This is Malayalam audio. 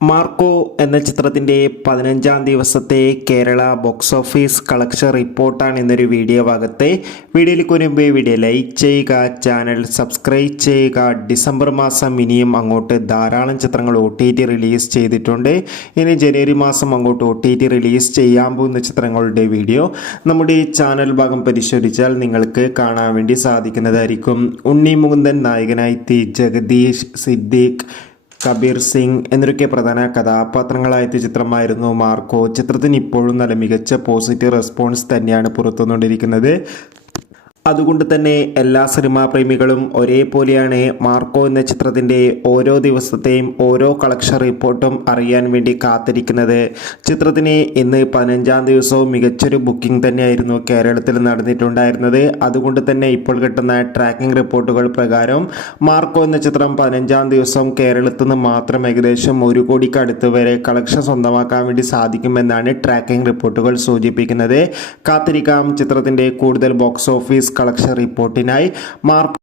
മാർക്കോ എന്ന ചിത്രത്തിൻ്റെ 15-ാം ദിവസത്തെ കേരള ബോക്സ് ഓഫീസ് കളക്ഷൻ റിപ്പോർട്ടാണ് ഇന്നൊരു വീഡിയോ ഭാഗത്തെ. വീഡിയോയിലേക്ക് മുൻപ് വീഡിയോ ലൈക്ക് ചെയ്യുക, ചാനൽ സബ്സ്ക്രൈബ് ചെയ്യുക. ഡിസംബർ മാസം ഇനിയും അങ്ങോട്ട് ധാരാളം ചിത്രങ്ങൾ OTT റിലീസ് ചെയ്തിട്ടുണ്ട്. ഇനി ജനുവരി മാസം അങ്ങോട്ട് OTT റിലീസ് ചെയ്യാൻ പോകുന്ന ചിത്രങ്ങളുടെ വീഡിയോ നമ്മുടെ ഈ ചാനൽ ഭാഗം പരിശോധിച്ചാൽ നിങ്ങൾക്ക് കാണാൻ വേണ്ടി സാധിക്കുന്നതായിരിക്കും. ഉണ്ണി മുകുന്ദൻ നായകനായി, ജഗദീഷ്, സിദ്ദീഖ്, കബീർ സിംഗ് എന്നൊക്കെ പ്രധാന കഥാപാത്രങ്ങളായ ചിത്രമായിരുന്നു മാർക്കോ. ചിത്രത്തിന് ഇപ്പോഴും നല്ല മികച്ച പോസിറ്റീവ് റെസ്പോൺസ് തന്നെയാണ് പുറത്തുവന്നുകൊണ്ടിരിക്കുന്നത്. അതുകൊണ്ട് തന്നെ എല്ലാ സിനിമാ പ്രേമികളും ഒരേപോലെയാണ് മാർക്കോ എന്ന ചിത്രത്തിൻ്റെ ഓരോ ദിവസത്തെയും ഓരോ കളക്ഷൻ റിപ്പോർട്ടും അറിയാൻ വേണ്ടി കാത്തിരിക്കുന്നത്. ചിത്രത്തിന് ഇന്ന് 15-ാം ദിവസവും മികച്ചൊരു ബുക്കിംഗ് തന്നെയായിരുന്നു കേരളത്തിൽ നടന്നിട്ടുണ്ടായിരുന്നത്. അതുകൊണ്ട് തന്നെ ഇപ്പോൾ കിട്ടുന്ന ട്രാക്കിംഗ് റിപ്പോർട്ടുകൾ പ്രകാരം മാർക്കോ എന്ന ചിത്രം 15-ാം ദിവസം കേരളത്തിൽ നിന്ന് മാത്രം ഏകദേശം 1 കോടിക്ക് അടുത്ത് വരെ കളക്ഷൻ സ്വന്തമാക്കാൻ വേണ്ടി സാധിക്കുമെന്നാണ് ട്രാക്കിംഗ് റിപ്പോർട്ടുകൾ സൂചിപ്പിക്കുന്നത്. കാത്തിരിക്കാം ചിത്രത്തിൻ്റെ കൂടുതൽ ബോക്സ് ഓഫീസ് കളക്ഷൻ റിപ്പോർട്ടിനായി. മാർക്കോ